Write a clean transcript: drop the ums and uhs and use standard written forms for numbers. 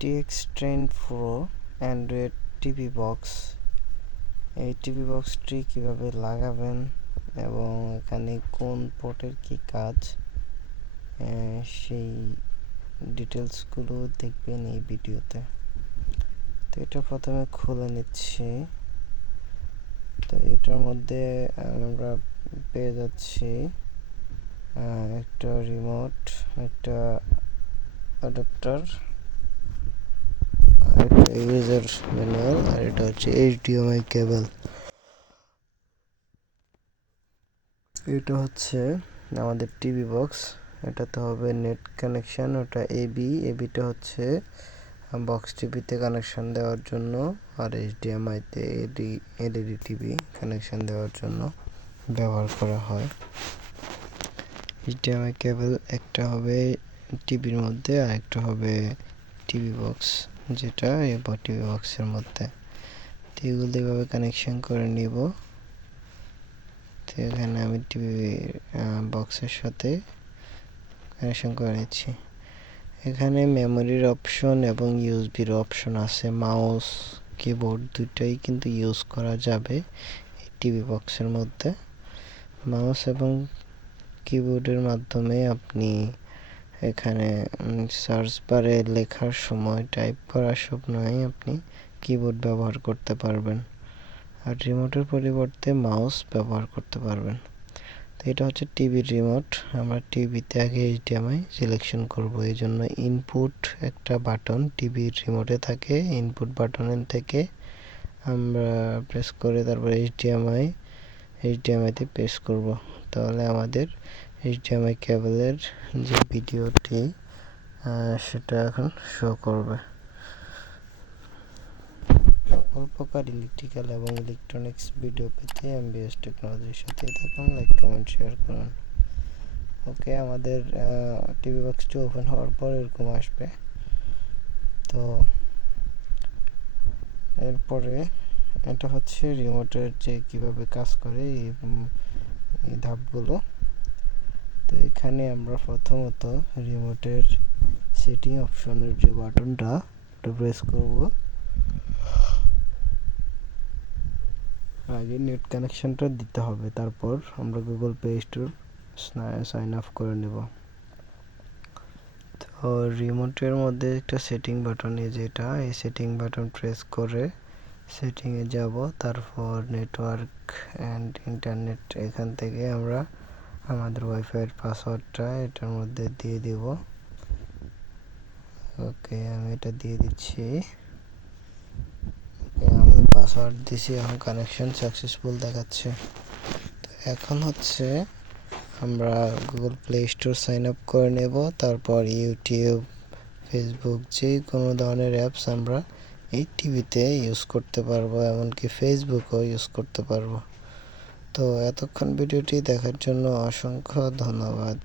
TX10 Pro Android TV box. এই TV বক্সটি কিভাবে লাগাবেন এবং এখানে কোন পোর্টের কি কাজ সেই ডিটেলসগুলো দেখবেন এই ভিডিওতে। তো এটা প্রথমে খুলে নিচ্ছি। তো এটার মধ্যে আমরা পেয়ে যাচ্ছি একটা রিমোট, একটা অ্যাডাপ্টার, একটা ইউজার ম্যানুয়াল, আর এটা হচ্ছে HDMI কেবল। এটা হচ্ছে আমাদের টিভি বক্স। এটাতে হবে নেট কানেকশন, ওটা এবিটা হচ্ছে বক্স টিভিতে কানেকশন দেওয়ার জন্য, আর HDMI-তে এলইডি টিভি কানেকশন দেওয়ার জন্য ব্যবহার করা হয়। HDMI কেবল একটা হবে টিভির মধ্যে, আর একটা হবে টিভি বক্স, যেটা এবার টিভি বক্সের মধ্যে। তো এগুলো এইভাবে কানেকশন করে নিব। তো এখানে আমি টিভি বক্সের সাথে কানেকশন করে নিচ্ছি। এখানে মেমোরির অপশন এবং ইউএসবির অপশন আছে। মাউস, কিবোর্ড দুইটাই কিন্তু ইউজ করা যাবে এই টিভি বক্সের মধ্যে। মাউস এবং কিবোর্ডের মাধ্যমে আপনি এখানে সার্চ বারে লেখার সময়, টাইপ করার সময় আপনি কিবোর্ড ব্যবহার করতে পারবেন, আর রিমোটের পরিবর্তে মাউস ব্যবহার করতে পারবেন। তো এটা হচ্ছে টিভির রিমোট। আমরা টিভিতে আগে HDMI সিলেকশন করব, এই জন্য ইনপুট একটা বাটন টিভির রিমোটে থাকে। ইনপুট বাটনের থেকে আমরা প্রেস করে তারপর HDMI-তে প্রেস করব, তাহলে আমাদের HDMI কেবলের যে ভিডিওটি সেটা এখন শো করবে। সকল প্রকার ইলেকট্রিক্যাল এবং ইলেকট্রনিক্স ভিডিও পেতে MBS টেকনোলজির সাথেই থাকুন। লাইক, কমেন্ট, শেয়ার করুন। ওকে, আমাদের টিভি বক্সটি ওপেন হওয়ার পর এরকম আসবে। তো এরপরে এটা হচ্ছে রিমোটের যে কিভাবে কাজ করে এই ধাপগুলো। তো এখানে আমরা প্রথমত রিমোটের সেটিং অপশনের যে বাটনটা ওটা প্রেস করব। আগে নেট কানেকশনটা দিতে হবে, তারপর আমরা Google Play Store sign up করে নেব। তো রিমোটের মধ্যে একটা সেটিং বাটন, যেটা এই সেটিং বাটন প্রেস করে সেটিংয়ে যাব। তারপর নেটওয়ার্ক অ্যান্ড ইন্টারনেট, এখান থেকে আমরা আমাদের ওয়াইফাইয়ের পাসওয়ার্ডটা এটার মধ্যে দিয়ে দিব। ওকে, আমি এটা দিয়ে দিচ্ছি। আমি পাসওয়ার্ড দিছি, এখন কানেকশন সাকসেসফুল দেখাচ্ছে। তো এখন হচ্ছে আমরা Google Play Store sign up করে নেব। তারপর ইউটিউব, ফেসবুক, যে কোনো ধরনের অ্যাপস আমরা এই টিভিতে ইউজ করতে পারবো, এমনকি ফেসবুকও ইউজ করতে পারবো। তো এতক্ষণ ভিডিওটি দেখার জন্য অসংখ্য ধন্যবাদ।